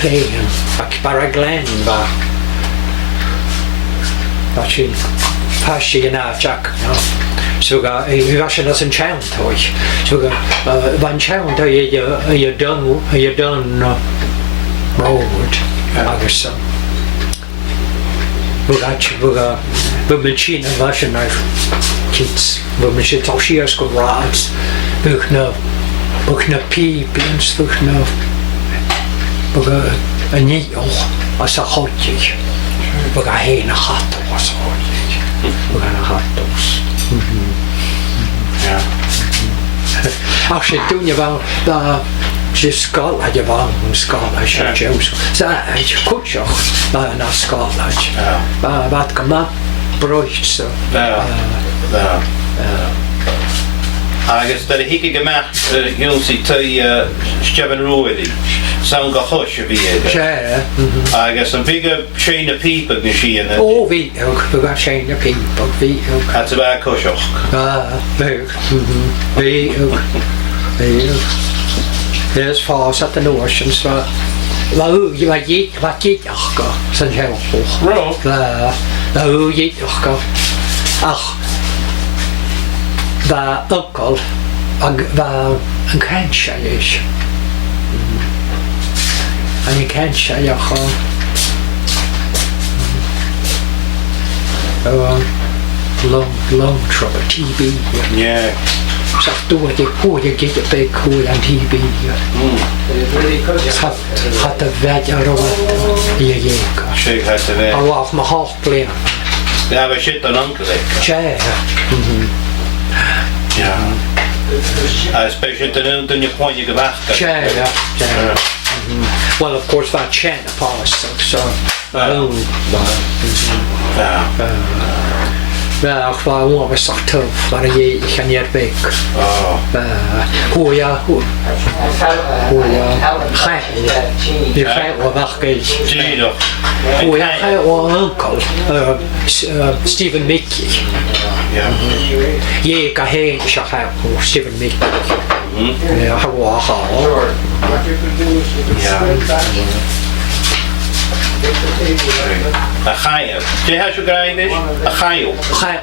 train ac Barra Glen ba sin pasí yn Jack so ga I was as yn town toy so ga van town toy you done road agus buga Mìcheal yn fashion kids Mìcheal toxias go rods buchna peepins buchna buga Mìcheal as a hotje buga heen hat was hotje buga na hatos Ja. Als je toen je wel je school had je wel een school als je James je kutjoch naar school had je wat gemaakt brood zo Agus dar hiige gemacht Josie tui Steven Ruairidh sound go hush of yeah agus an bigger chain of people machine oh we got chain of people we at about kushoch we there's fast at the ocean so wat je ach go san heel hoog je ach go ach va onkel va een kansje is en je kansje ja gewoon long trouble TB yeah zag door je hoe je get het bij cool en TB had de wet erover je shake had to be wacht maar half plan ja we shit dan onkel ja especially toen je gewoon je gewacht well of course that chain past so ja gewoon was toch tof maar je kan niet weg hoe ja ga je gaat wacht eens hoe ja onkel Stephen Mìcheal je kan heen Stephen Mìcheal ja a chael. Do you have your grind? A chael. Chael.